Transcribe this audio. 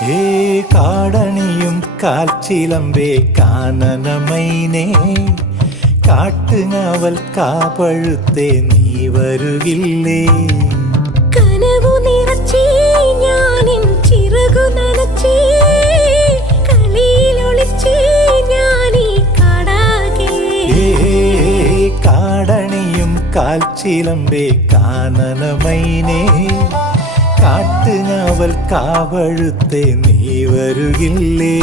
ഏ കാടണിയും കാൽച്ചിലമ്പേ കാനനമൈനേ കാട്ടുങ്ങാവൽ കാപഴുത്തേ നീ വരുകില്ലേ കനവു നിറച്ചേ ഞാനിൻ ചിറകു നനച്ചേ കളിയിലൊളിച്ചേ ഞാനീ കാടാകെ കാടണിയും കാൽച്ചിലമ്പേ കാനനമൈനേ കാട്ടുങ്ങാവൽ കാവഴുത്തേ നീ വരുകില്ലേ